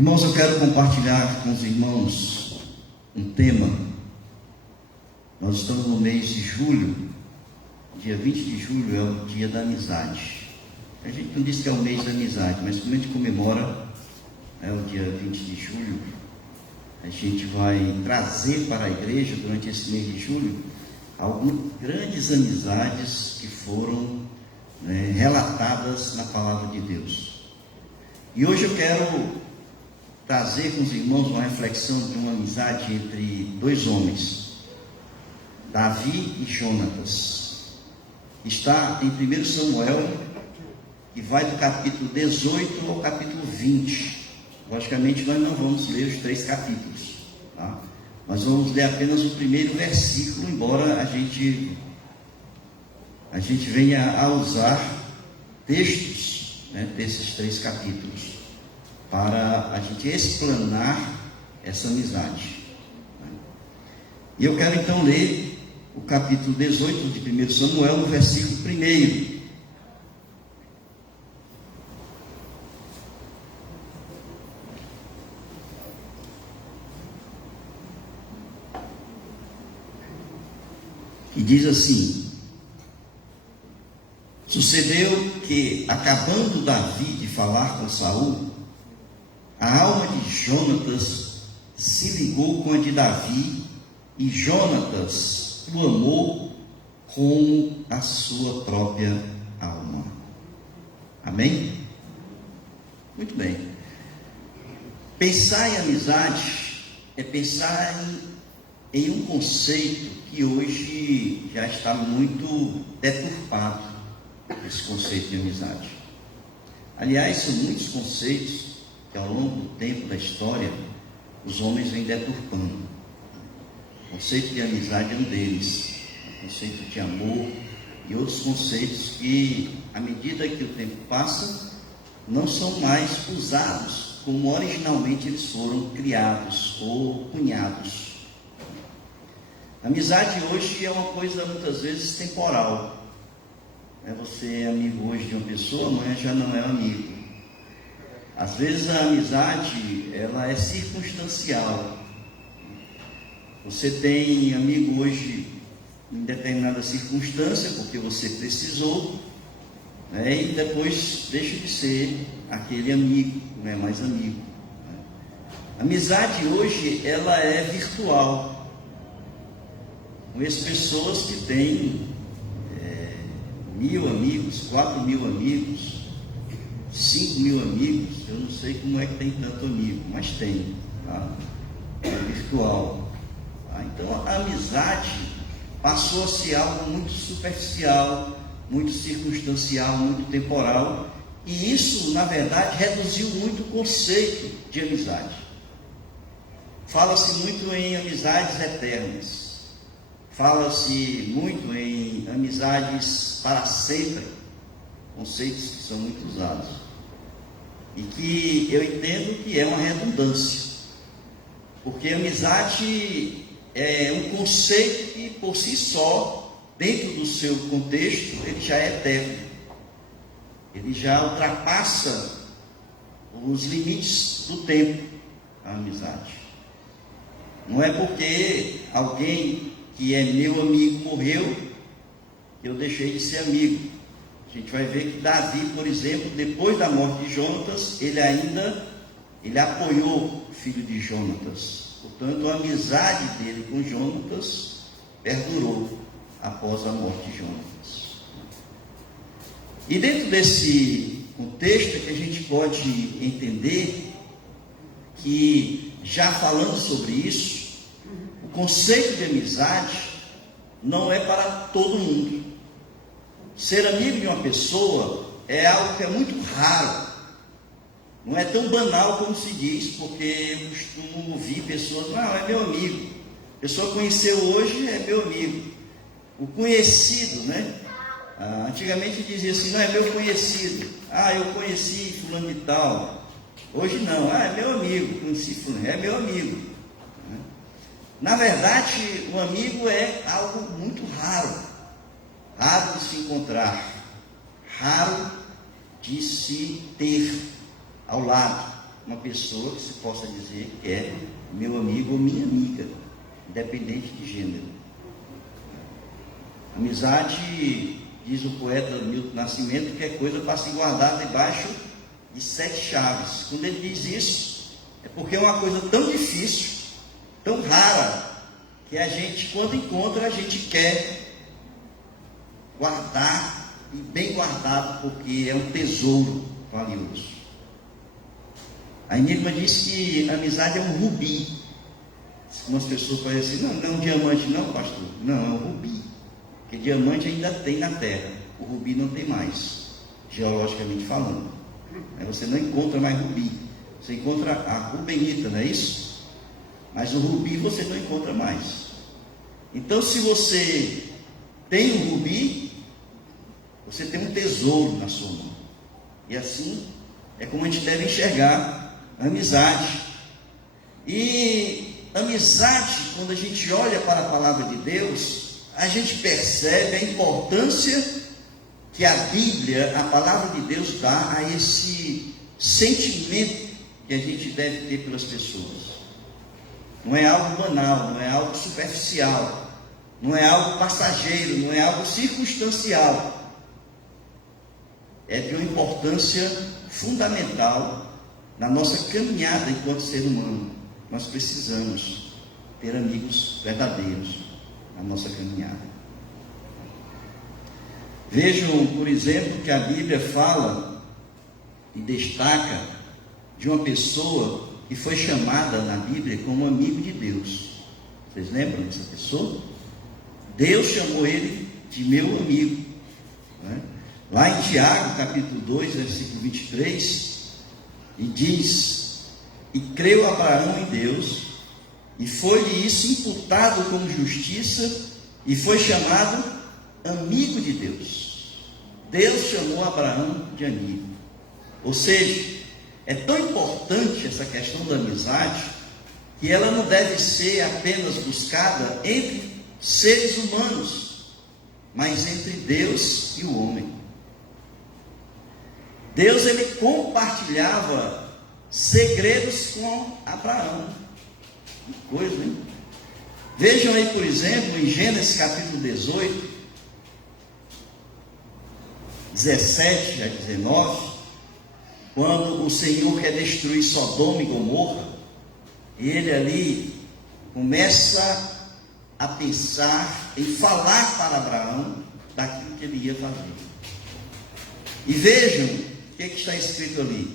Irmãos, eu quero compartilhar com os irmãos um tema. Nós estamos no mês de julho, dia 20 de julho é o dia da amizade. A gente não diz que é o mês da amizade, mas como a gente comemora o dia 20 de julho, a gente vai trazer para a igreja, durante esse mês de julho, algumas grandes amizades que foram relatadas na palavra de Deus. E hoje eu quero trazer com os irmãos uma reflexão de uma amizade entre dois homens, Davi e Jonatas. Está em 1 Samuel, que vai do capítulo 18 ao capítulo 20. Logicamente nós não vamos ler os 3 capítulos, tá? Nós vamos ler apenas o primeiro versículo, embora a gente venha a usar textos desses 3 capítulos para a gente explanar essa amizade. E eu quero então ler o capítulo 18 de 1 Samuel, no versículo 1. E diz assim: sucedeu que, acabando Davi de falar com Saul, a alma de Jonatas se ligou com a de Davi, e Jonatas o amou como a sua própria alma. Amém? Muito bem. Pensar em amizade é pensar em um conceito que hoje já está muito deturpado, esse conceito de amizade. Aliás, são muitos conceitos que ao longo do tempo da história os homens vêm deturpando. O conceito de amizade é um deles, o conceito de amor e outros conceitos que, à medida que o tempo passa, não são mais usados como originalmente eles foram criados ou cunhados. A amizade hoje é uma coisa muitas vezes temporal. Você é amigo hoje de uma pessoa, amanhã já não é amigo. Às vezes a amizade, ela é circunstancial. Você tem amigo hoje em determinada circunstância, porque você precisou, e depois deixa de ser aquele amigo, não é mais amigo. A amizade hoje, ela é virtual. Conheço pessoas que têm 1.000 amigos, 4.000 amigos, 5.000 amigos. Eu não sei como é que tem tanto amigo, mas tem, tá? É virtual, tá? Então a amizade passou a ser algo muito superficial, muito circunstancial, muito temporal, e isso na verdade reduziu muito o conceito de amizade. Fala-se muito em amizades eternas, fala-se muito em amizades para sempre, conceitos que são muito usados, e que eu entendo que é uma redundância, porque amizade é um conceito que por si só, dentro do seu contexto, ele já é eterno, ele já ultrapassa os limites do tempo. A amizade não é porque alguém que é meu amigo morreu, eu deixei de ser amigo. A gente vai ver que Davi, por exemplo, depois da morte de Jonatas, ele apoiou o filho de Jonatas. Portanto, a amizade dele com Jonatas perdurou após a morte de Jonatas. E dentro desse contexto é que a gente pode entender que, já falando sobre isso, o conceito de amizade não é para todo mundo. Ser amigo de uma pessoa é algo que é muito raro. Não é tão banal como se diz, porque eu costumo ouvir pessoas: não, é meu amigo. A pessoa conheceu hoje, é meu amigo. O conhecido, antigamente dizia assim: não, é meu conhecido. Eu conheci fulano de tal. Hoje não, é meu amigo, conheci fulano, é meu amigo. Na verdade, o amigo é algo muito raro de se encontrar, raro de se ter ao lado. uma pessoa que se possa dizer que é meu amigo ou minha amiga, independente de gênero. Amizade, diz o poeta Milton Nascimento, que é coisa para se guardar debaixo de 7 chaves. Quando ele diz isso, é porque é uma coisa tão difícil, tão rara, que a gente, quando encontra, a gente quer guardar, e bem guardado, porque é um tesouro valioso. A Enigma diz que a amizade é um rubi. Algumas pessoas podem dizer assim, não é um diamante não, pastor. Não, é um rubi. Porque diamante ainda tem na terra, o rubi não tem mais, geologicamente falando. Você não encontra mais rubi, você encontra a rubenita, não é isso? Mas o rubi você não encontra mais. Então, se você tem um rubi, você tem um tesouro na sua mão. E assim é como a gente deve enxergar a amizade. E amizade, quando a gente olha para a palavra de Deus, a gente percebe a importância que a Bíblia, a palavra de Deus, dá a esse sentimento que a gente deve ter pelas pessoas. Não é algo banal, não é algo superficial, não é algo passageiro, não é algo circunstancial. É de uma importância fundamental na nossa caminhada enquanto ser humano. Nós precisamos ter amigos verdadeiros na nossa caminhada. Vejam, por exemplo, que a Bíblia fala e destaca de uma pessoa que foi chamada na Bíblia como amigo de Deus. Vocês lembram dessa pessoa? Deus chamou ele de meu amigo, né? Lá em Tiago, capítulo 2, versículo 23, e diz: e creu Abraão em Deus, e foi-lhe isso imputado como justiça, e foi chamado amigo de Deus. Deus chamou Abraão de amigo. Ou seja, é tão importante essa questão da amizade, que ela não deve ser apenas buscada entre seres humanos, mas entre Deus e o homem. Deus, ele compartilhava segredos com Abraão. Que coisa, hein? Vejam aí, por exemplo, em Gênesis capítulo 18, 17 a 19, quando o Senhor quer destruir Sodoma e Gomorra, ele ali começa a pensar em falar para Abraão daquilo que ele ia fazer. E vejam o que está escrito ali.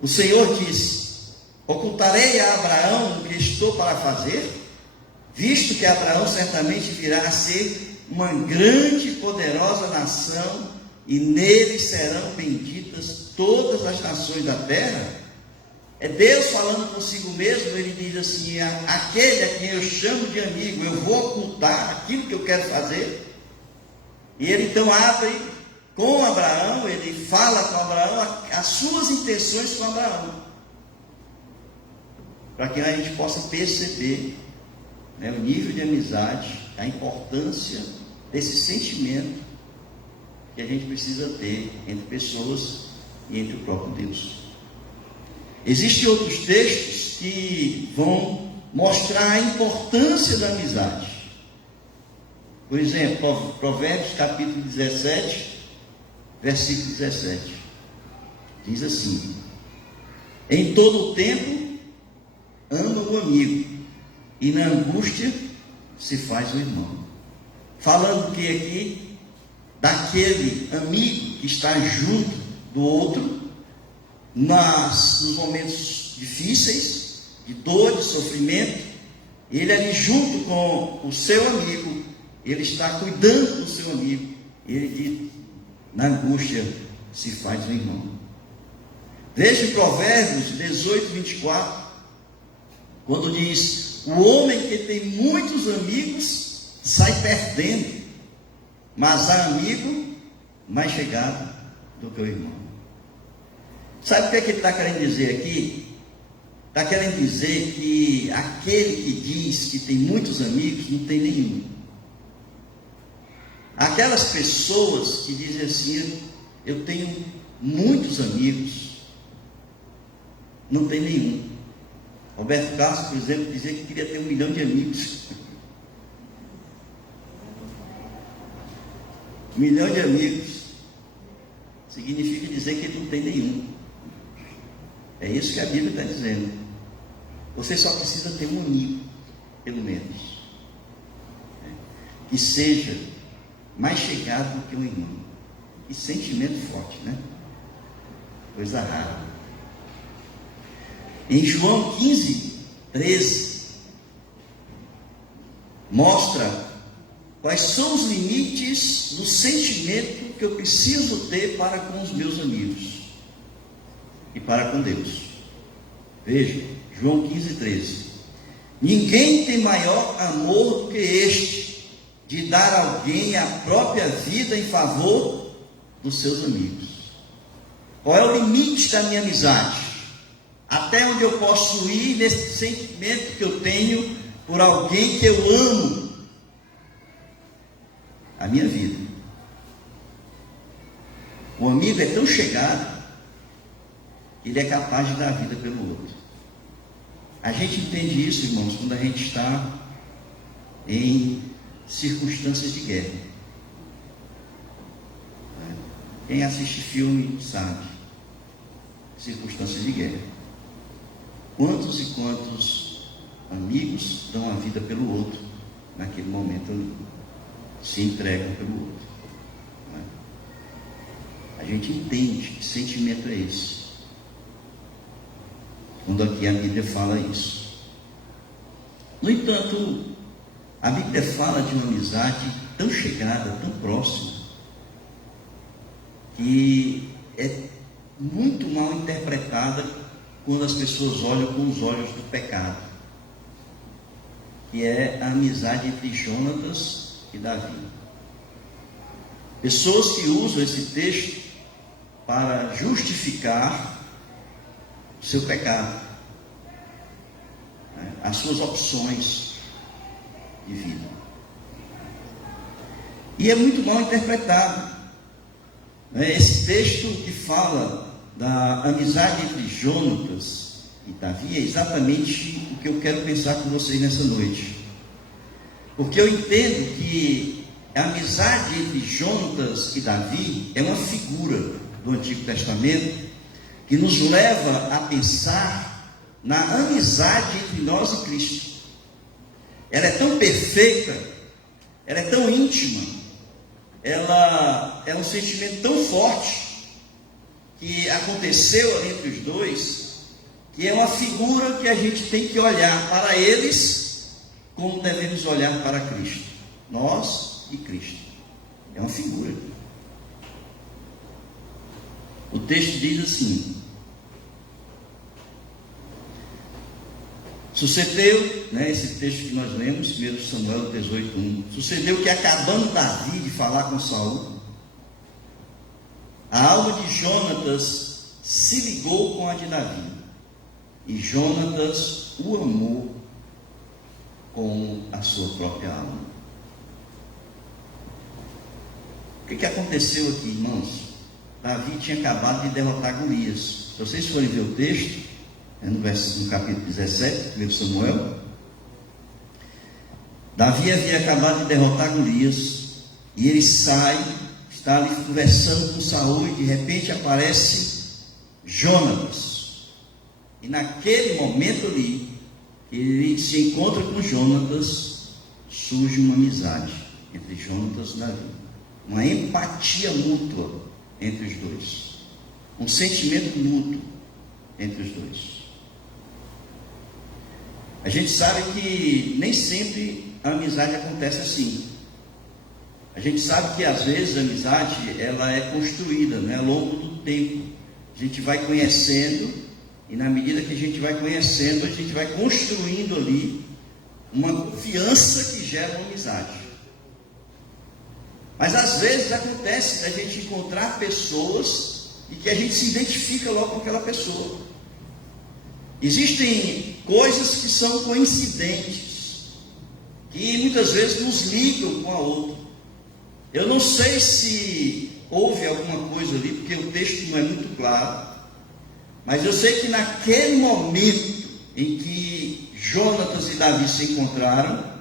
O Senhor diz: ocultarei a Abraão o que estou para fazer, visto que Abraão certamente virá a ser uma grande e poderosa nação, e nele serão benditas todas as nações da terra. É Deus falando consigo mesmo. Ele diz assim: aquele a quem eu chamo de amigo, eu vou ocultar aquilo que eu quero fazer. E ele então abre com Abraão, ele fala com Abraão as suas intenções com Abraão, para que a gente possa perceber, né, o nível de amizade, a importância desse sentimento que a gente precisa ter entre pessoas e entre o próprio Deus. Existem outros textos que vão mostrar a importância da amizade. Por exemplo, Provérbios capítulo 17, versículo 17, diz assim: em todo o tempo ama o amigo, e na angústia se faz o irmão. Falando que aqui daquele amigo que está junto do outro nos momentos difíceis, de dor, de sofrimento. Ele ali junto com o seu amigo, ele está cuidando do seu amigo. Ele diz: na angústia se faz o irmão. Veja em Provérbios 18, 24, quando diz: o homem que tem muitos amigos sai perdendo, mas há amigo mais chegado do que o irmão. Sabe o que é que ele está querendo dizer aqui? Está querendo dizer que aquele que diz que tem muitos amigos não tem nenhum. Aquelas pessoas que dizem assim: eu tenho muitos amigos, não tem nenhum. Roberto Carlos, por exemplo, dizia que queria ter 1 milhão de amigos. 1 milhão de amigos significa dizer que ele não tem nenhum. É isso que a Bíblia está dizendo. Você só precisa ter um amigo, pelo menos, que seja mais chegado do que um irmão. Que sentimento forte, né? Coisa rara. Em João 15, 13, mostra quais são os limites do sentimento que eu preciso ter para com os meus amigos e para com Deus. Veja, João 15, 13. Ninguém tem maior amor do que este, de dar a alguém a própria vida em favor dos seus amigos. Qual é o limite da minha amizade? Até onde eu posso ir nesse sentimento que eu tenho por alguém que eu amo? A minha vida. O amigo é tão chegado que ele é capaz de dar a vida pelo outro. A gente entende isso, irmãos, quando a gente está em circunstâncias de guerra. Quem assiste filme sabe. Circunstâncias de guerra. Quantos e quantos amigos dão a vida pelo outro naquele momento ali? Se entregam pelo outro. A gente entende que sentimento é esse. Quando aqui a Bíblia fala isso. No entanto, a Bíblia fala de uma amizade tão chegada, tão próxima, que é muito mal interpretada quando as pessoas olham com os olhos do pecado, que é a amizade entre Jonatas e Davi. Pessoas que usam esse texto para justificar o seu pecado, as suas opções de vida. E é muito mal interpretado. Esse texto que fala da amizade entre Jonatas e Davi é exatamente o que eu quero pensar com vocês nessa noite. Porque eu entendo que a amizade entre Jonatas e Davi é uma figura do Antigo Testamento que nos leva a pensar na amizade entre nós e Cristo. Ela é tão perfeita, ela é tão íntima, ela é um sentimento tão forte que aconteceu ali entre os dois, que é uma figura que a gente tem que olhar para eles como devemos olhar para Cristo. Nós e Cristo. É uma figura. O texto diz assim: sucedeu, esse texto que nós lemos, 1 Samuel 18:1, sucedeu que, acabando Davi de falar com Saul, a alma de Jonatas se ligou com a de Davi, e Jonatas o amou como a sua própria alma. O que aconteceu aqui, irmãos? Davi tinha acabado de derrotar Golias. Se vocês forem ver o texto, no capítulo 17, 1 Samuel, Davi havia acabado de derrotar Golias, e ele sai, está ali conversando com Saul, e de repente aparece Jonatas. E naquele momento ali, ele se encontra com Jonatas, surge uma amizade entre Jonatas e Davi, uma empatia mútua entre os dois, um sentimento mútuo entre os dois. A gente sabe que nem sempre a amizade acontece assim. A gente sabe que às vezes a amizade ela é construída, ao longo do tempo. A gente vai conhecendo, e na medida que a gente vai conhecendo, a gente vai construindo ali uma confiança que gera uma amizade. Mas às vezes acontece da gente encontrar pessoas e que a gente se identifica logo com aquela pessoa. Existem coisas que são coincidentes, que muitas vezes nos ligam com a outra. Eu não sei se houve alguma coisa ali, porque o texto não é muito claro, Mas eu sei que naquele momento em que Jonatas e Davi se encontraram,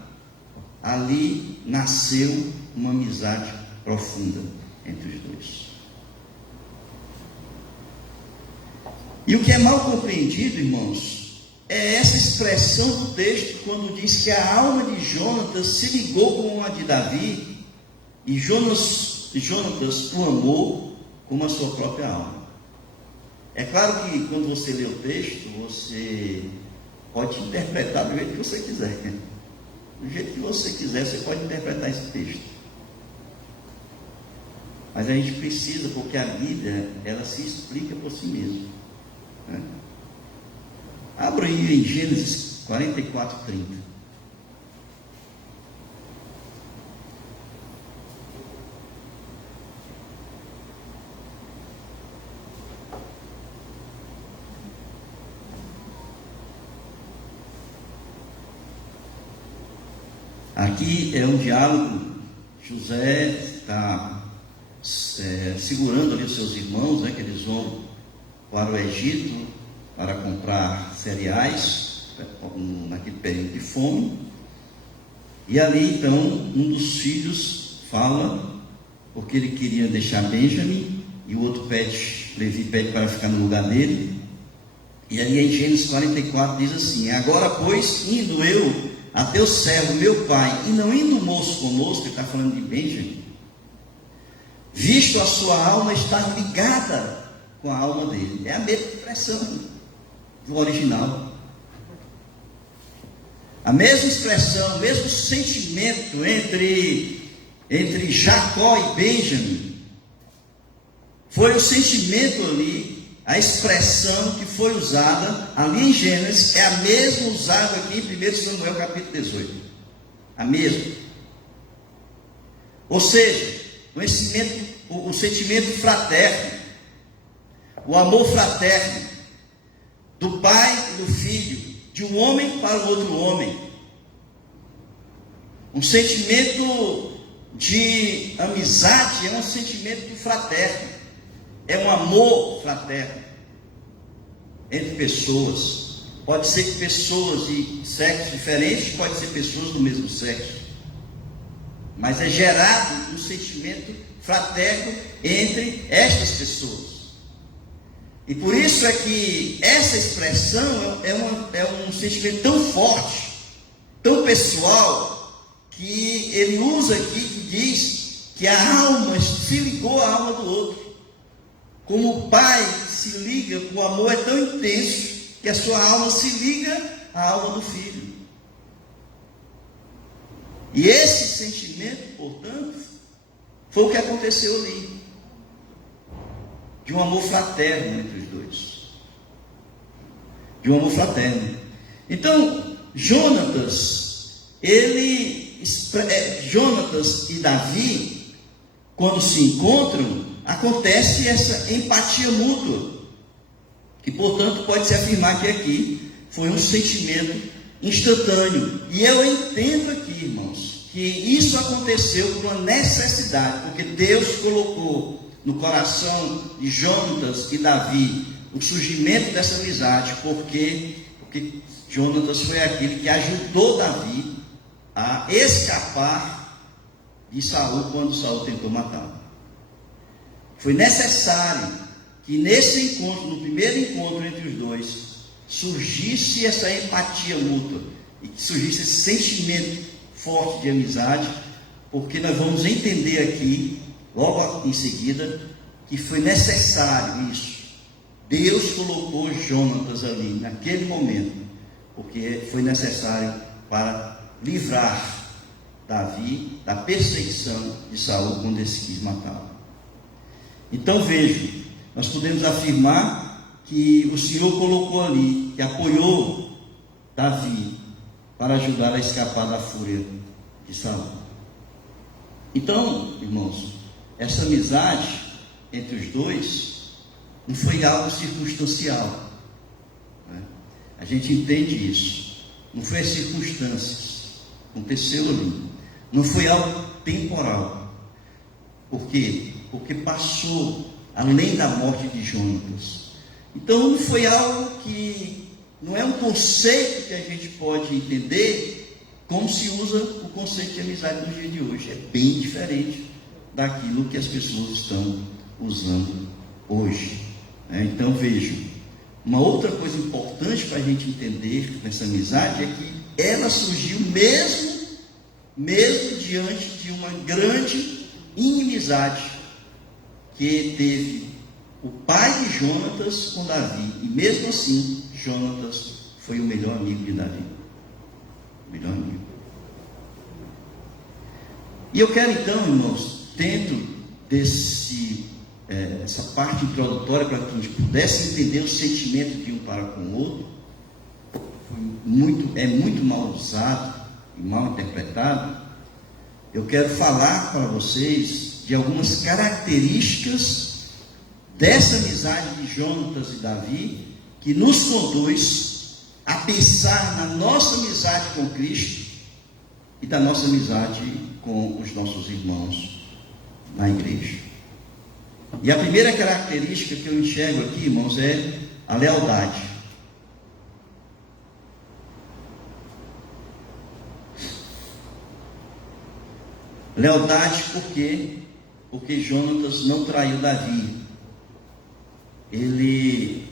ali nasceu uma amizade profunda entre os dois. E o que é mal compreendido, irmãos, é essa expressão do texto quando diz que a alma de Jonatas se ligou com a de Davi e Jonatas o amou como a sua própria alma. É claro que quando você lê o texto, você pode interpretar do jeito que você quiser. Do jeito que você quiser, você pode interpretar esse texto. Mas a gente precisa, porque a Bíblia, ela se explica por si mesma. Né? Abra aí em Gênesis 44, 30. Aqui é um diálogo. José está segurando ali os seus irmãos, né, que eles vão para o Egito para comprar cereais naquele período de fome. E ali então um dos filhos fala, porque ele queria deixar Benjamim, e o outro Levi pede para ficar no lugar dele. E ali em Gênesis 44 diz assim: agora pois, indo eu a teu servo, meu pai, e não indo o moço conosco, ele está falando de Benjamim, visto a sua alma estar ligada com a alma dele. É a mesma expressão do original. A mesma expressão, o mesmo sentimento entre Jacó e Benjamim. Foi o sentimento ali, a expressão que foi usada ali em Gênesis, é a mesma usada aqui em 1 Samuel capítulo 18. A mesma. Ou seja, o sentimento fraterno, o amor fraterno, do pai e do filho, de um homem para o outro homem. Um sentimento de amizade é um sentimento fraterno. É um amor fraterno entre pessoas. Pode ser que pessoas de sexos diferentes, pode ser pessoas do mesmo sexo. Mas é gerado um sentimento fraterno entre estas pessoas. E por isso é que essa expressão é um sentimento tão forte, tão pessoal, que ele usa aqui, que diz que a alma se ligou à alma do outro. Como o pai se liga, o amor é tão intenso que a sua alma se liga à alma do filho. E esse sentimento, portanto, foi o que aconteceu ali. De um amor fraterno entre os dois. De um amor fraterno. Então, Jonatas e Davi, quando se encontram, acontece essa empatia mútua, que portanto pode-se afirmar que aqui foi um sentimento instantâneo. E eu entendo aqui, irmãos, que isso aconteceu por uma necessidade, porque Deus colocou no coração de Jonatas e Davi o surgimento dessa amizade, porque Jonatas foi aquele que ajudou Davi a escapar de Saul quando Saul tentou matá-lo. Foi necessário que nesse encontro, no primeiro encontro entre os dois, surgisse essa empatia mútua e que surgisse esse sentimento forte de amizade, porque nós vamos entender aqui, logo em seguida, que foi necessário isso. Deus colocou Jonatas ali, naquele momento, porque foi necessário para livrar Davi da perseguição de Saul quando esse quis matá-lo. Então vejam, nós podemos afirmar que o Senhor colocou ali, que apoiou Davi para ajudar a escapar da fúria de Saul. Então, irmãos, essa amizade entre os dois não foi algo circunstancial, né? A gente entende isso. Não foi as circunstâncias, aconteceu ali. Não foi algo temporal. Por quê? Porque passou além da morte de Jonatas. Então não foi algo que, não é um conceito que a gente pode entender como se usa o conceito de amizade no dia de hoje. É bem diferente daquilo que as pessoas estão usando hoje. Então vejam, uma outra coisa importante para a gente entender nessa amizade é que ela surgiu mesmo diante de uma grande inimizade que teve o pai de Jonatas com Davi, e mesmo assim Jonatas foi o melhor amigo de Davi, o melhor amigo. E eu quero então, irmãos, dentro essa parte introdutória, para que a gente pudesse entender o sentimento de um para com o outro, é muito mal usado e mal interpretado. Eu quero falar para vocês de algumas características dessa amizade de Jonatas e Davi, que nos conduz a pensar na nossa amizade com Cristo e da nossa amizade com os nossos irmãos na igreja. E a primeira característica que eu enxergo aqui, irmãos, é a lealdade. Lealdade por quê? Porque Jonatas não traiu Davi. Ele,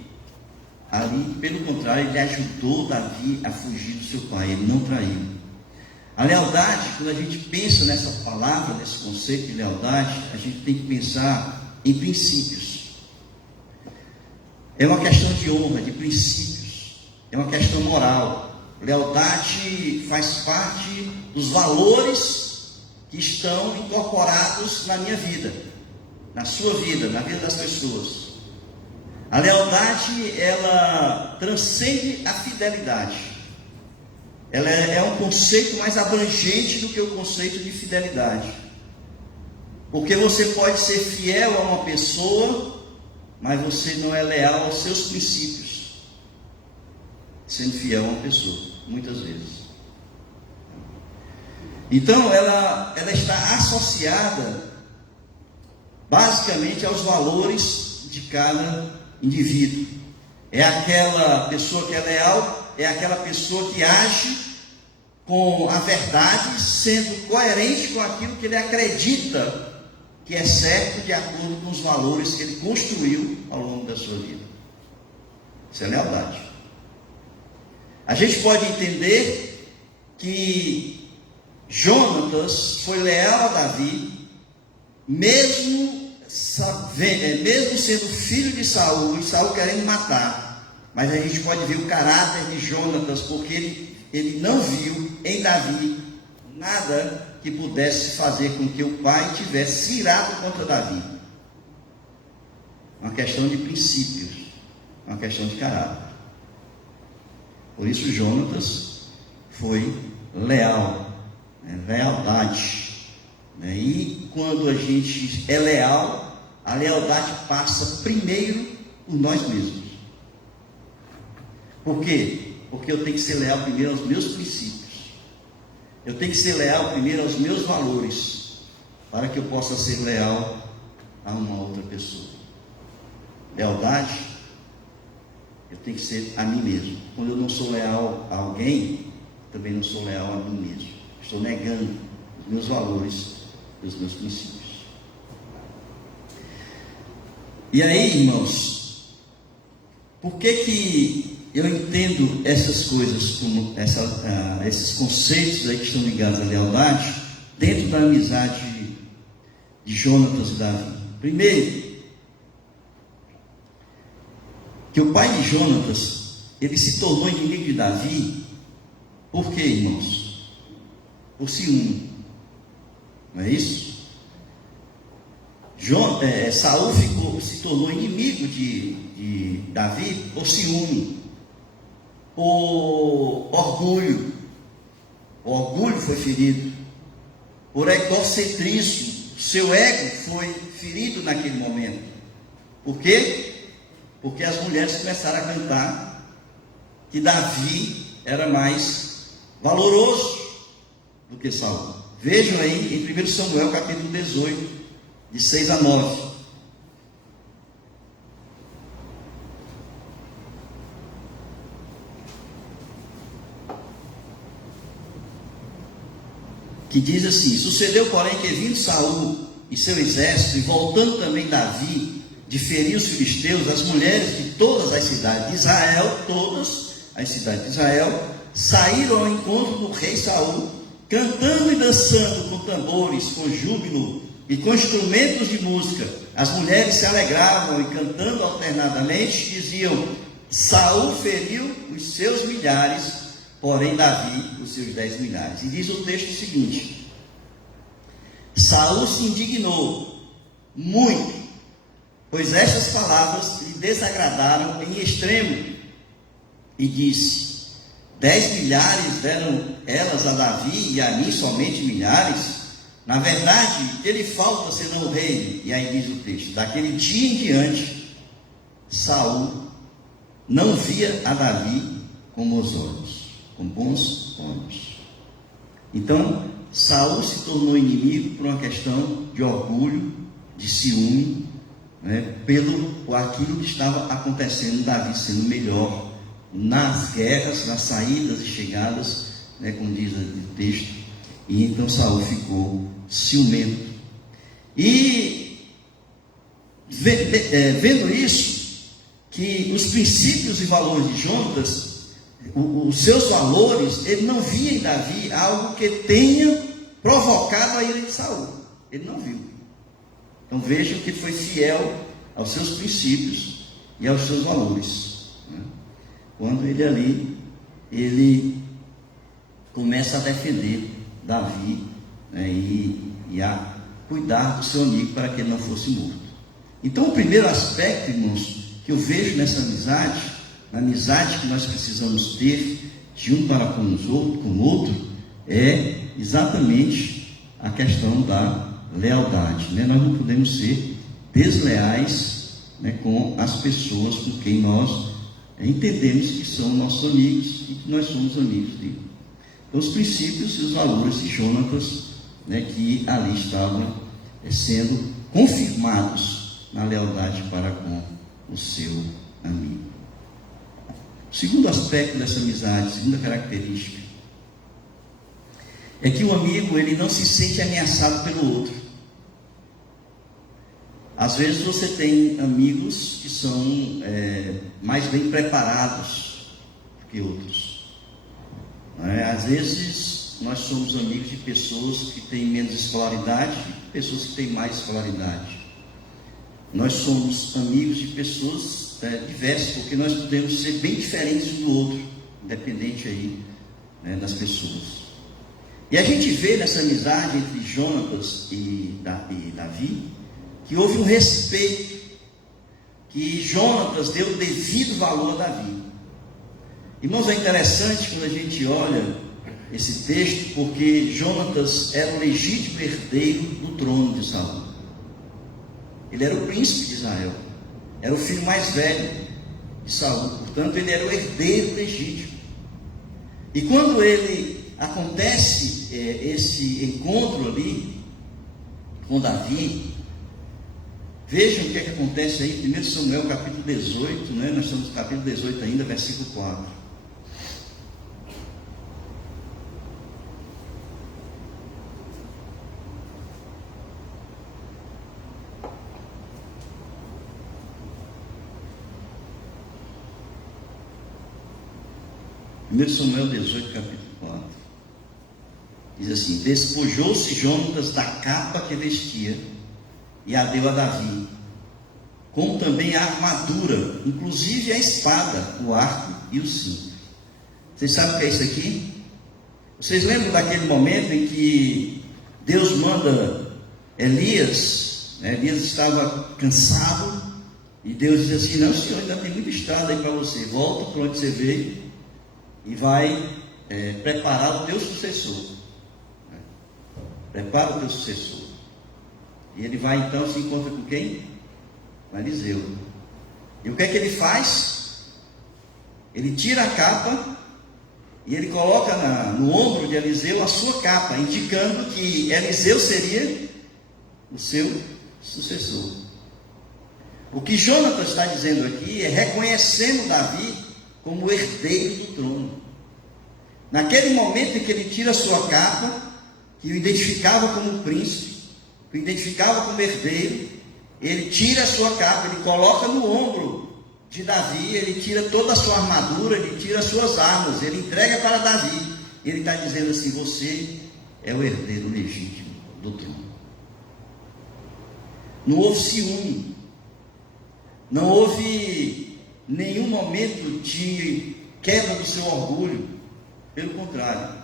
pelo contrário, ele ajudou Davi a fugir do seu pai, ele não traiu. A lealdade, quando a gente pensa nessa palavra, nesse conceito de lealdade, a gente tem que pensar em princípios. É uma questão de honra, de princípios. É uma questão moral. Lealdade faz parte dos valores que estão incorporados na minha vida, na sua vida, na vida das pessoas. A lealdade, ela transcende a fidelidade. Ela é um conceito mais abrangente do que o conceito de fidelidade. Porque você pode ser fiel a uma pessoa, mas você não é leal aos seus princípios, sendo fiel a uma pessoa, muitas vezes. Então, ela está associada basicamente aos valores de cada indivíduo. É aquela pessoa que é leal, é aquela pessoa que age com a verdade, sendo coerente com aquilo que ele acredita que é certo, de acordo com os valores que ele construiu ao longo da sua vida. Isso é lealdade. A gente pode entender que Jonatas foi leal a Davi, mesmo sendo filho de Saul, e Saul querendo matar. Mas a gente pode ver o caráter de Jonatas, porque ele não viu em Davi nada que pudesse fazer com que o pai tivesse se irado contra Davi. Uma questão de princípios, uma questão de caráter. Por isso Jonatas foi leal, lealdade. E quando a gente é leal, a lealdade passa primeiro por nós mesmos. Por quê? Porque eu tenho que ser leal primeiro aos meus princípios. Eu tenho que ser leal primeiro aos meus valores, para que eu possa ser leal a uma outra pessoa. Lealdade, eu tenho que ser a mim mesmo. Quando eu não sou leal a alguém, também não sou leal a mim mesmo. Estou negando os meus valores e os meus princípios. E aí, irmãos, por que eu entendo essas coisas, como esses conceitos aí que estão ligados à lealdade, dentro da amizade de Jonatas e Davi? Primeiro, que o pai de Jonatas, ele se tornou inimigo de Davi. Por quê, irmãos? Por ciúme. Não é isso? Saul se tornou inimigo de Davi por ciúme, por orgulho. O orgulho foi ferido, por egocentrismo. Seu ego foi ferido naquele momento. Por quê? Porque as mulheres começaram a cantar que Davi era mais valoroso do que Saul. Vejam aí em 1 Samuel capítulo 18, de 6 a 9. que diz assim: sucedeu, porém, que vindo Saul e seu exército, e voltando também Davi de ferir os filisteus, as mulheres de todas as cidades de Israel, todas as cidades de Israel, saíram ao encontro do rei Saul, cantando e dançando com tambores, com júbilo e com instrumentos de música. As mulheres se alegravam e, cantando alternadamente, diziam: Saul feriu os seus milhares, porém Davi os seus 10 milhares. E diz o texto o seguinte: Saul se indignou muito, pois estas palavras lhe desagradaram em extremo, e disse: 10 milhares deram elas a Davi, e a mim somente milhares? Na verdade, que lhe falta senão o reino? E aí diz o texto: daquele dia em diante, Saul não via a Davi com bons olhos, com bons olhos. Então, Saul se tornou inimigo por uma questão de orgulho, de ciúme, pelo aquilo que estava acontecendo, Davi sendo melhor nas guerras, nas saídas e chegadas, como diz o texto. E então Saul ficou ciumento. E vendo isso, que os princípios e valores de Jonatas, os seus valores, ele não via em Davi algo que tenha provocado a ira de Saul. Ele não viu. Então vejam que ele foi fiel aos seus princípios e aos seus valores. Quando ele começa a defender Davi, e a cuidar do seu amigo para que ele não fosse morto. Então, o primeiro aspecto, irmãos, que eu vejo nessa amizade, na amizade que nós precisamos ter de um para com o outro, é exatamente a questão da lealdade. Nós não podemos ser desleais com as pessoas com quem nós entendemos que são nossos amigos e que nós somos amigos dele. Então, os princípios e os valores de Jonatas, que ali estavam sendo confirmados na lealdade para com o seu amigo. O segundo aspecto dessa amizade, segunda característica, é que o amigo, ele não se sente ameaçado pelo outro. Às vezes você tem amigos que são mais bem preparados que outros. Às vezes nós somos amigos de pessoas que têm menos escolaridade e pessoas que têm mais escolaridade. Nós somos amigos de pessoas diversas, porque nós podemos ser bem diferentes um do outro, independente aí das pessoas. E a gente vê nessa amizade entre Jonatas e Davi, que houve um respeito, que Jonatas deu o devido valor a Davi. Irmãos, é interessante quando a gente olha esse texto, porque Jonatas era o legítimo herdeiro do trono de Saul. Ele era o príncipe de Israel, era o filho mais velho de Saul, portanto ele era o herdeiro legítimo. E quando acontece esse encontro ali com Davi, vejam o que acontece aí em 1 Samuel capítulo 18, nós estamos no capítulo 18 ainda, versículo 4. Primeiro Samuel 18, capítulo 4. Diz assim: despojou-se Jonatas da capa que vestia e a deu a Davi, como também a armadura, inclusive a espada, o arco e o cinto. Vocês sabem o que é isso aqui? Vocês lembram daquele momento em que Deus manda Elias? Elias estava cansado e Deus diz assim: não, senhor, ainda tem muita estrada aí para você, volta para onde você veio e vai preparar o teu sucessor. Prepara o teu sucessor. E ele vai então, se encontra com quem? Com Eliseu. E o que é que ele faz? Ele tira a capa e ele coloca no ombro de Eliseu a sua capa, indicando que Eliseu seria o seu sucessor. O que Jonatas está dizendo aqui é reconhecendo Davi como herdeiro do trono. Naquele momento em que ele tira a sua capa, que o identificava como príncipe, que o identificava como herdeiro, ele tira a sua capa, ele coloca no ombro de Davi, ele tira toda a sua armadura, ele tira as suas armas, ele entrega para Davi. Ele está dizendo assim: você é o herdeiro legítimo do trono. Não houve ciúme, não houve nenhum momento de quebra do seu orgulho. Pelo contrário,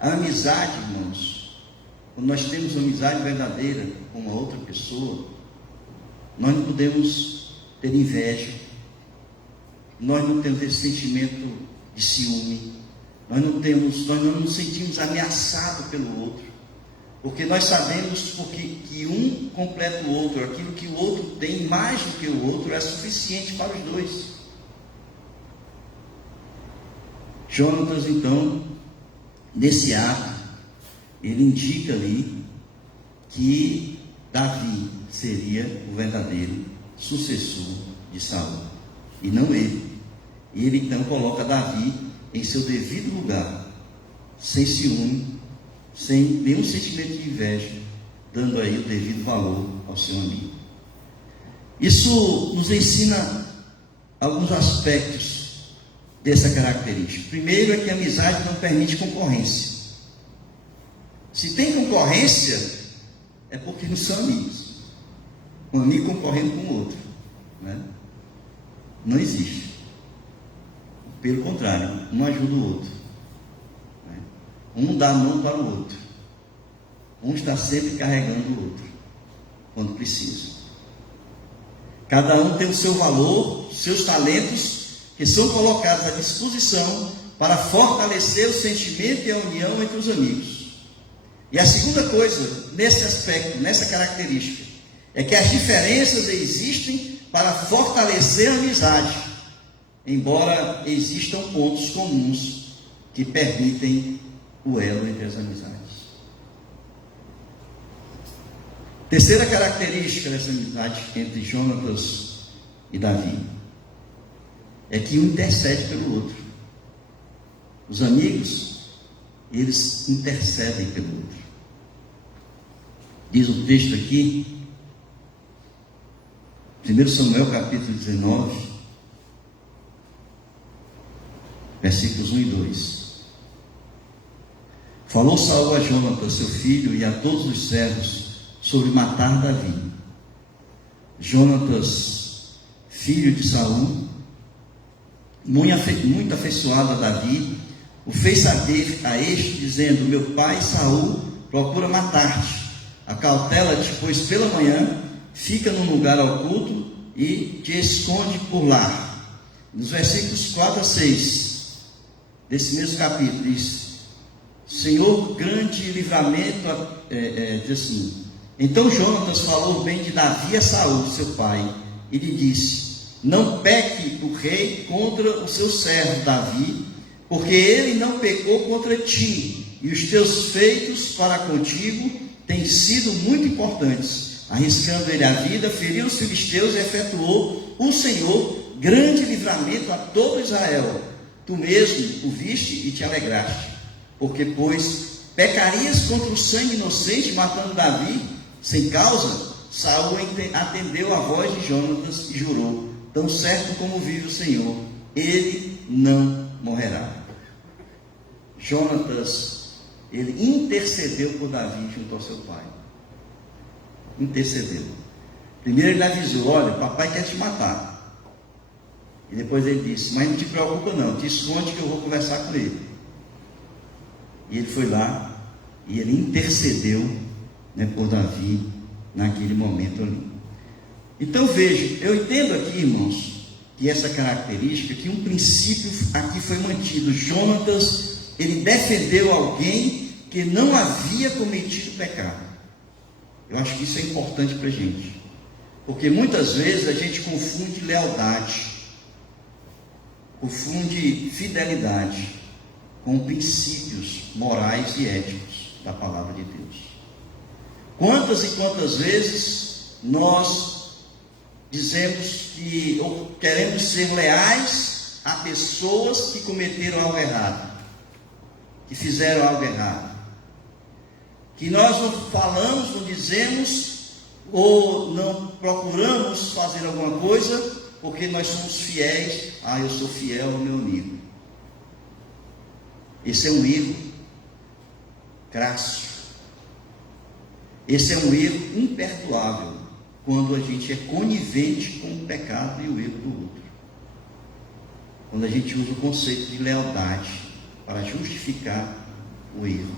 a amizade, irmãos, quando nós temos uma amizade verdadeira com uma outra pessoa, nós não podemos ter inveja, nós não temos esse sentimento de ciúme, nós não nos sentimos ameaçados pelo outro, porque nós sabemos que um completa o outro, aquilo que o outro tem mais do que o outro é suficiente para os dois. Jonatas, então, nesse ato, ele indica ali que Davi seria o verdadeiro sucessor de Saul, e não ele. E ele então coloca Davi em seu devido lugar, sem ciúme, sem nenhum sentimento de inveja, dando aí o devido valor ao seu amigo. Isso nos ensina alguns aspectos dessa característica. Primeiro é que a amizade não permite concorrência. Se tem concorrência, é porque não são amigos. Um amigo concorrendo com o outro, né? Não existe. Pelo contrário, um ajuda o outro, né? Um dá a mão para o outro, um está sempre carregando o outro quando precisa. Cada um tem o seu valor, seus talentos, que são colocados à disposição para fortalecer o sentimento e a união entre os amigos. E a segunda coisa, nesse aspecto, nessa característica, é que as diferenças existem para fortalecer a amizade, embora existam pontos comuns que permitem o elo entre as amizades. Terceira característica dessa amizade entre Jonatas e Davi é que um intercede pelo outro. Os amigos, eles intercedem pelo outro. Diz o texto aqui, 1 Samuel capítulo 19, versículos 1 e 2. Falou Saul a Jonatas, seu filho, e a todos os servos sobre matar Davi. Jonatas, filho de Saul, muito afeiçoado a Davi, o fez saber a este, dizendo: meu pai Saul procura matar-te. Acautela-te, pois pela manhã fica num lugar oculto e te esconde por lá. Nos versículos 4 a 6 desse mesmo capítulo diz: Senhor, grande livramento, diz assim: então Jonatas falou bem de Davi a Saul, seu pai, e lhe disse: não peque o rei contra o seu servo Davi, porque ele não pecou contra ti, e os teus feitos para contigo têm sido muito importantes. Arriscando ele a vida, feriu os filisteus e efetuou o Senhor grande livramento a todo Israel. Tu mesmo o viste e te alegraste, porque, pois, pecarias contra o sangue inocente, matando Davi sem causa. Saul atendeu a voz de Jonatas e jurou: tão certo como vive o Senhor, ele não morrerá. Jonatas, ele intercedeu por Davi junto ao seu pai. Intercedeu. Primeiro ele avisou: olha, papai quer te matar. E depois ele disse: mas não te preocupa não, te esconde que eu vou conversar com ele. E ele foi lá e ele intercedeu, né, por Davi naquele momento ali. Então veja, eu entendo aqui, irmãos, que essa característica, que um princípio aqui foi mantido. Jonatas, ele defendeu alguém que não havia cometido pecado. Eu acho que isso é importante para a gente, porque muitas vezes a gente confunde lealdade, confunde fidelidade com princípios morais e éticos da palavra de Deus. Quantas e quantas vezes nós dizemos que, ou queremos ser leais a pessoas que cometeram algo errado, que fizeram algo errado. que nós não falamos, não dizemos, ou não procuramos fazer alguma coisa, porque nós somos fiéis. Eu sou fiel ao meu amigo. Esse é um erro crasso. Esse é um erro imperdoável, quando a gente é conivente com o pecado e o erro do outro. Quando a gente usa o conceito de lealdade para justificar o erro.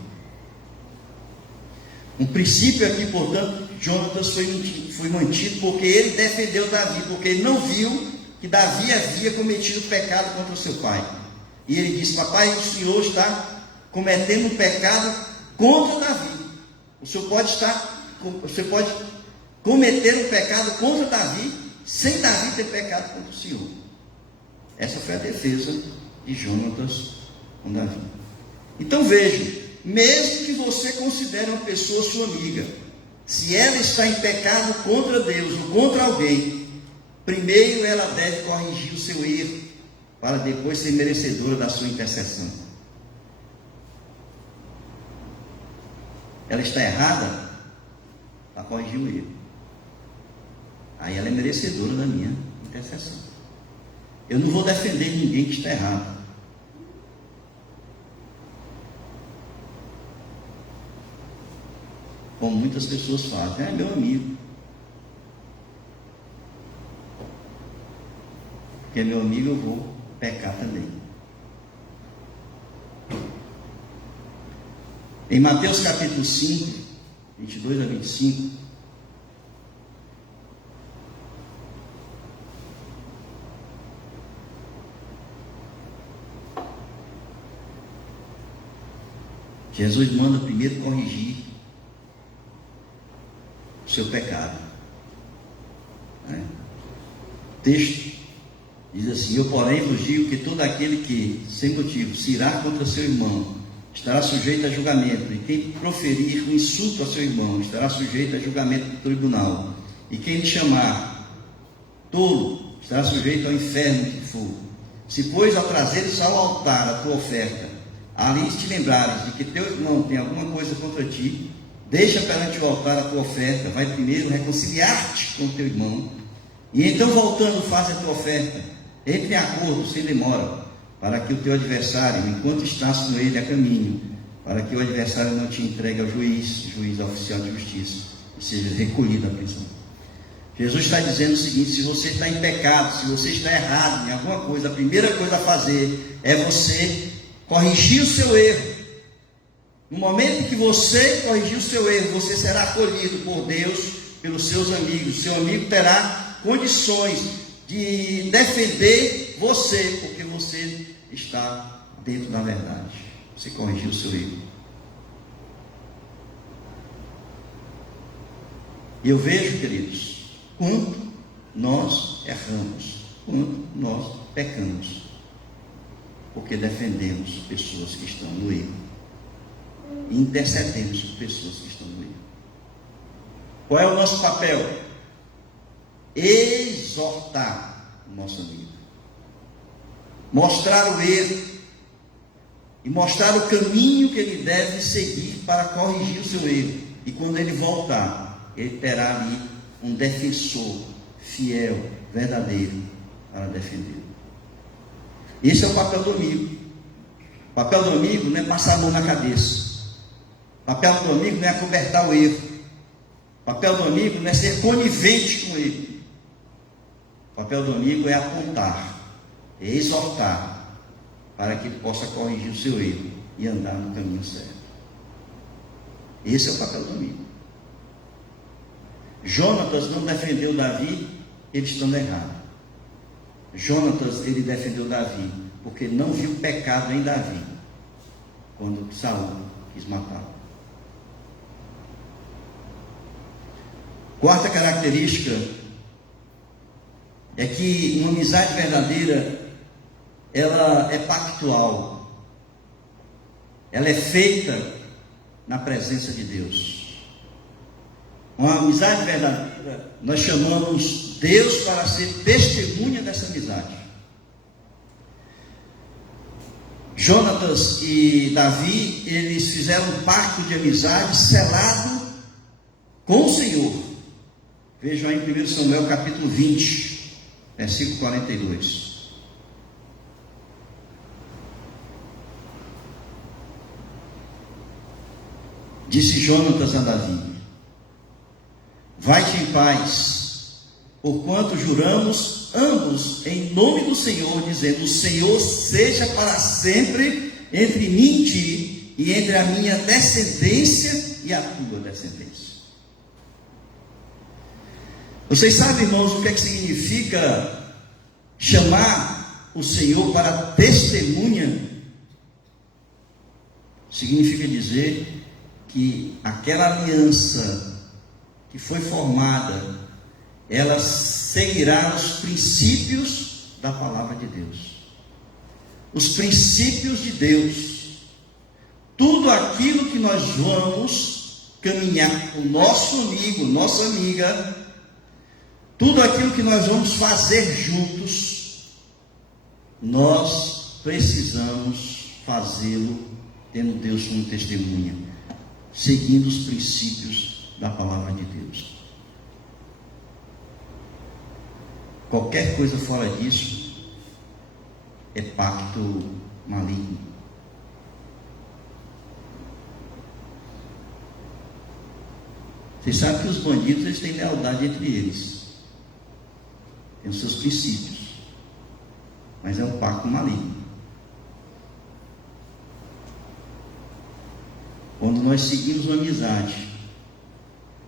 Um princípio aqui, portanto, Jonatas foi mantido porque ele defendeu Davi, porque ele não viu que Davi havia cometido pecado contra o seu pai. E ele disse: papai, o senhor está cometendo um pecado contra Davi. Você pode cometer um pecado contra Davi, sem Davi ter pecado contra o senhor. Essa foi a defesa de Jonatas com Davi. Então veja, mesmo que você considere uma pessoa sua amiga, se ela está em pecado contra Deus ou contra alguém, primeiro ela deve corrigir o seu erro, para depois ser merecedora da sua intercessão. Ela está errada, ela corrigiu o erro. Aí ela é merecedora da minha intercessão. Eu não vou defender ninguém que está errado. Como muitas pessoas fazem: é meu amigo. Porque é meu amigo, eu vou pecar também. Em Mateus capítulo 5, 22 a 25, Jesus manda primeiro corrigir o seu pecado. O texto diz assim: eu, porém, vos digo que todo aquele que, sem motivo, se irá contra seu irmão, estará sujeito a julgamento, e quem proferir um insulto a seu irmão, estará sujeito a julgamento do tribunal, e quem lhe chamar tolo, estará sujeito ao inferno de fogo. Se, pois, ao trazeres ao altar a tua oferta, ali te lembrares de que teu irmão tem alguma coisa contra ti, deixa perante o altar a tua oferta, vai primeiro reconciliar-te com teu irmão, e então, voltando, faz a tua oferta. Entre em acordo, sem demora, para que o teu adversário, enquanto estás com ele a caminho, para que o adversário não te entregue ao juiz oficial de justiça, e seja recolhido à prisão. Jesus está dizendo o seguinte: se você está em pecado, se você está errado em alguma coisa, a primeira coisa a fazer é você corrigir o seu erro. No momento que você corrigir o seu erro, você será acolhido por Deus, pelos seus amigos. Seu amigo terá condições de defender você, porque você está dentro da verdade. Você corrigiu o seu erro. E eu vejo, queridos, quanto nós erramos, quanto nós pecamos, porque defendemos pessoas que estão no erro e intercedemos por pessoas que estão no erro. Qual é o nosso papel? Exortar o nosso amigo, mostrar o erro e mostrar o caminho que ele deve seguir para corrigir o seu erro. E quando ele voltar, ele terá ali um defensor fiel, verdadeiro, para defendê-lo. Esse é o papel do amigo. O papel do amigo não é passar a mão na cabeça. O papel do amigo não é acobertar o erro. O papel do amigo não é ser conivente com ele. O papel do amigo é apontar, é exortar, para que ele possa corrigir o seu erro e andar no caminho certo. Esse é o papel do amigo. Jonatas não defendeu Davi, ele estando errado. Jonatas, ele defendeu Davi, porque não viu pecado em Davi, quando Saul quis matá-lo. Quarta característica é que uma amizade verdadeira, ela é pactual, ela é feita na presença de Deus. Uma amizade verdadeira, nós chamamos Deus para ser testemunha dessa amizade. Jonatas e Davi, eles fizeram um pacto de amizade selado com o Senhor. Vejam aí em 1 Samuel capítulo 20, versículo 42. Disse Jonatas a Davi: vai-te em paz, porquanto juramos ambos em nome do Senhor, dizendo: o Senhor seja para sempre entre mim e ti, e entre a minha descendência e a tua descendência. Vocês sabem, irmãos, o que é que significa chamar o Senhor para testemunha? Significa dizer que aquela aliança que foi formada, ela seguirá os princípios da palavra de Deus, os princípios de Deus. Tudo aquilo que nós vamos caminhar com o nosso amigo, nossa amiga, tudo aquilo que nós vamos fazer juntos, nós precisamos fazê-lo tendo Deus como testemunha, seguindo os princípios da palavra de Deus. Qualquer coisa fora disso é pacto maligno. Vocês sabem que os bandidos, eles têm lealdade entre eles, têm os seus princípios, mas é um pacto maligno. Quando nós seguimos uma amizade,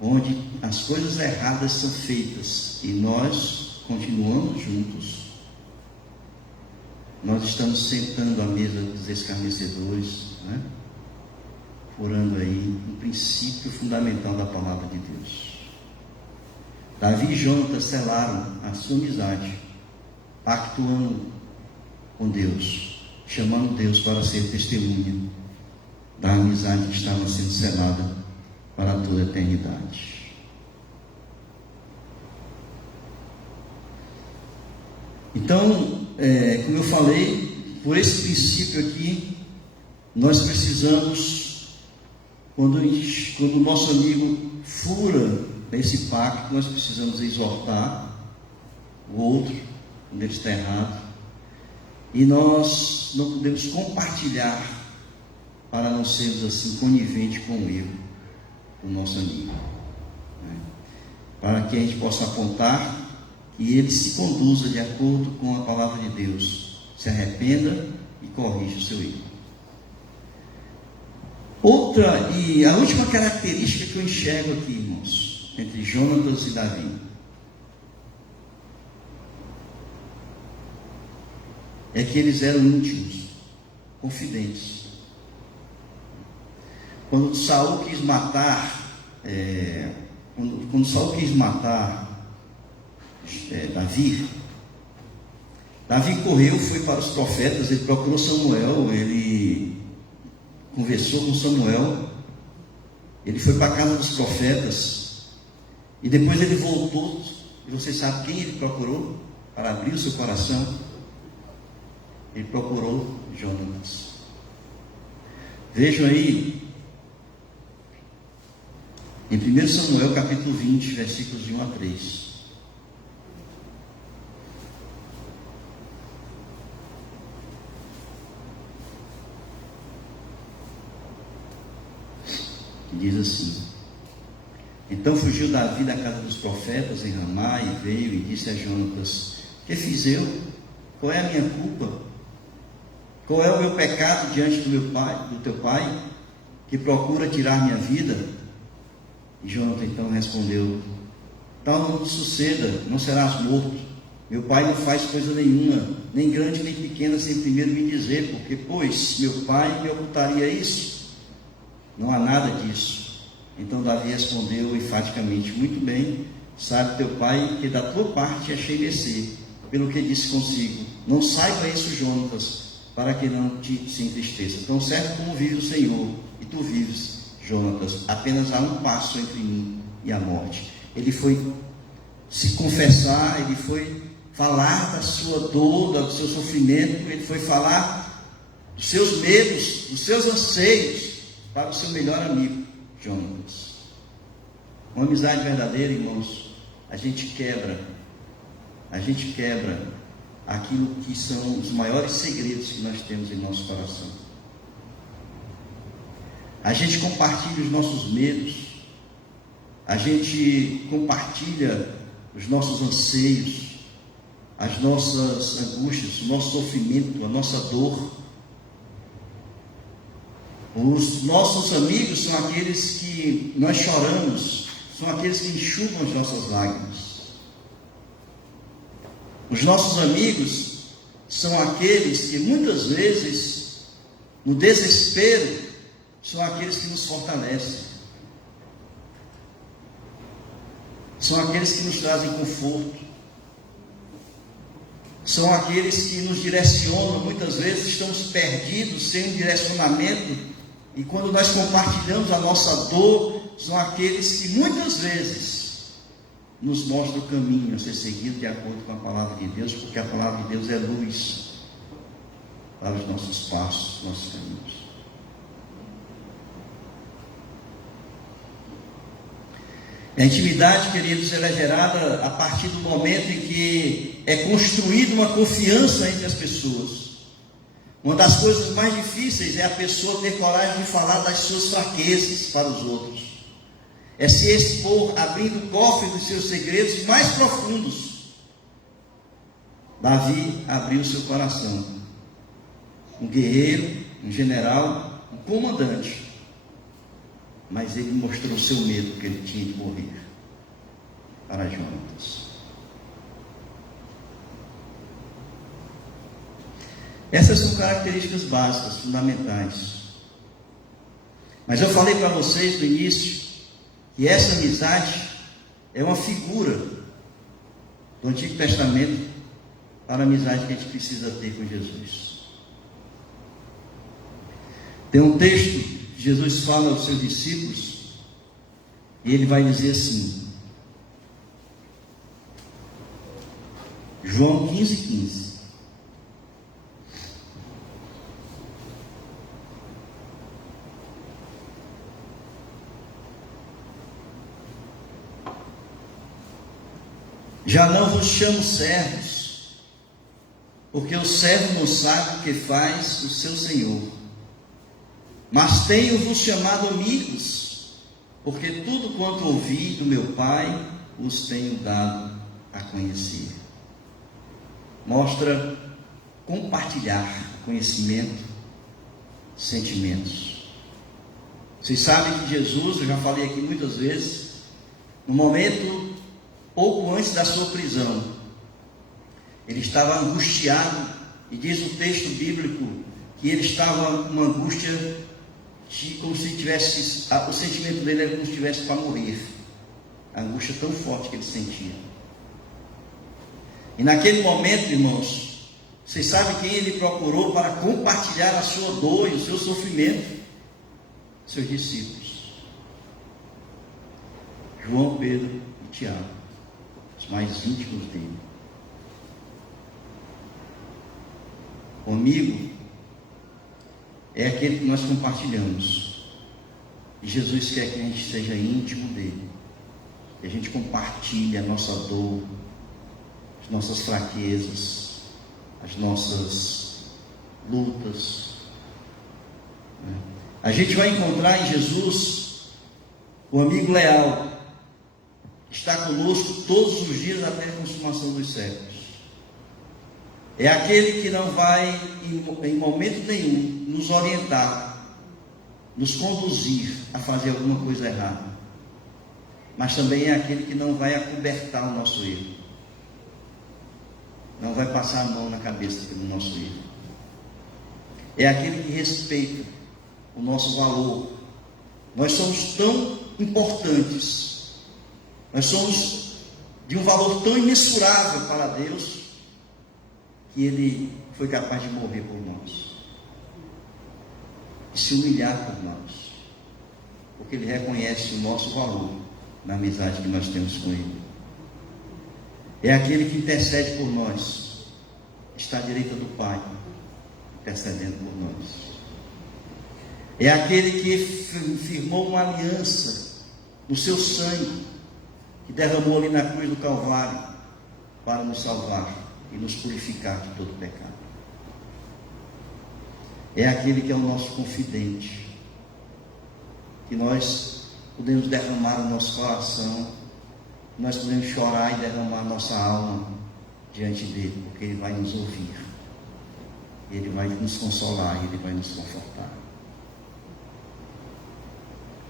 onde as coisas erradas são feitas e nós continuamos juntos, nós estamos sentando à mesa dos escarnecedores, né? Furando aí um princípio fundamental da palavra de Deus. Davi e Jonatas selaram a sua amizade, pactuando com Deus, chamando Deus para ser testemunha da amizade que estava sendo selada para toda a eternidade. Então, como eu falei, por esse princípio aqui, nós precisamos, quando o nosso amigo fura esse pacto, nós precisamos exortar o outro, quando ele está errado, e nós não podemos compartilhar para não sermos assim coniventes com o erro do nosso amigo, né? Para que a gente possa apontar que ele se conduza de acordo com a palavra de Deus, se arrependa e corrija o seu erro. Outra e a última característica que eu enxergo aqui, irmãos, entre Jonatas e Davi, é que eles eram íntimos, confidentes. Quando Saul quis matar, Davi correu, foi para os profetas, ele procurou Samuel, ele conversou com Samuel, ele foi para a casa dos profetas, e depois ele voltou, e você sabe quem ele procurou para abrir o seu coração? Ele procurou Jonatas. Vejam aí, em 1 Samuel capítulo 20, versículos de 1 a 3. Diz assim: então fugiu Davi da casa dos profetas em Ramá e veio e disse a Jonatas: que fiz eu? Qual é a minha culpa? Qual é o meu pecado diante do teu pai, que procura tirar minha vida? E Jonatas então respondeu: tal não suceda, não serás morto. Meu pai não faz coisa nenhuma, nem grande nem pequena, sem primeiro me dizer, porque, pois, meu pai me ocultaria isso? Não há nada disso. Então Davi respondeu enfaticamente: muito bem, sabe teu pai que da tua parte achei mercê, pelo que disse consigo. Não saiba isso, Jonatas, para que não se entristeça. Tão certo como vive o Senhor, e tu vives, Jonatas, apenas há um passo entre mim e a morte. Ele foi se confessar, ele foi falar da sua dor, do seu sofrimento, ele foi falar dos seus medos, dos seus anseios, para o seu melhor amigo, Jonatas. Uma amizade verdadeira, irmãos, a gente quebra aquilo que são os maiores segredos que nós temos em nosso coração. A gente compartilha os nossos medos, a gente compartilha os nossos anseios, as nossas angústias, o nosso sofrimento, a nossa dor. Os nossos amigos são aqueles que nós choramos, são aqueles que enxugam as nossas lágrimas. Os nossos amigos são aqueles que muitas vezes, no desespero, são aqueles que nos fortalecem. São aqueles que nos trazem conforto. São aqueles que nos direcionam. Muitas vezes estamos perdidos, sem um direcionamento. E quando nós compartilhamos a nossa dor, são aqueles que muitas vezes nos mostram o caminho a ser seguido de acordo com a palavra de Deus, porque a palavra de Deus é luz para os nossos passos, nossos caminhos. A intimidade, queridos, ela é gerada a partir do momento em que é construída uma confiança entre as pessoas. Uma das coisas mais difíceis é a pessoa ter coragem de falar das suas fraquezas para os outros. É se expor, abrindo o cofre dos seus segredos mais profundos. Davi abriu seu coração. Um guerreiro, um general, um comandante. Mas ele mostrou o seu medo que ele tinha de morrer para Jonatas. Essas são características básicas, fundamentais. Mas eu falei para vocês no início que essa amizade é uma figura do Antigo Testamento para a amizade que a gente precisa ter com Jesus. Tem um texto que Jesus fala aos seus discípulos e ele vai dizer assim, João 15:15. Já não vos chamo servos, porque o servo não sabe o que faz o seu senhor. Mas tenho-vos chamado amigos, porque tudo quanto ouvi do meu Pai, os tenho dado a conhecer. Mostra compartilhar conhecimento, sentimentos. Vocês sabem que Jesus, eu já falei aqui muitas vezes, no momento pouco antes da sua prisão, ele estava angustiado, e diz o texto bíblico que ele estava com uma angústia, como se tivesse, o sentimento dele era como se estivesse para morrer, a angústia tão forte que ele sentia. E naquele momento, irmãos, vocês sabem quem ele procurou para compartilhar a sua dor e o seu sofrimento? Seus discípulos, João, Pedro e Tiago, os mais íntimos dele. O amigo é aquele que nós compartilhamos, e Jesus quer que a gente seja íntimo dele, que a gente compartilhe a nossa dor, as nossas fraquezas, as nossas lutas. A gente vai encontrar em Jesus o amigo leal, está conosco todos os dias até a consumação dos séculos. É aquele que não vai, em momento nenhum, nos orientar, nos conduzir a fazer alguma coisa errada. Mas também é aquele que não vai acobertar o nosso erro. Não vai passar a mão na cabeça pelo nosso erro. É aquele que respeita o nosso valor. Nós somos tão importantes, nós somos de um valor tão imensurável para Deus, que Ele foi capaz de morrer por nós, de se humilhar por nós, porque Ele reconhece o nosso valor na amizade que nós temos com Ele. É aquele que intercede por nós, está à direita do Pai, intercedendo por nós. É aquele que firmou uma aliança no seu sangue, que derramou ali na cruz do Calvário, para nos salvar e nos purificar de todo pecado. É aquele que é o nosso confidente, que nós podemos derramar o nosso coração, nós podemos chorar e derramar nossa alma diante dele, porque ele vai nos ouvir, ele vai nos consolar, ele vai nos confortar.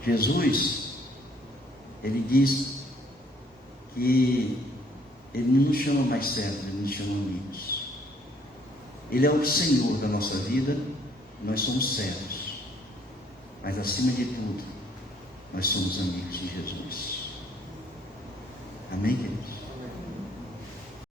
Jesus, ele diz que ele não nos chama mais servos, ele nos chama amigos. Ele é o Senhor da nossa vida, nós somos servos, mas acima de tudo, nós somos amigos de Jesus. Amém, queridos?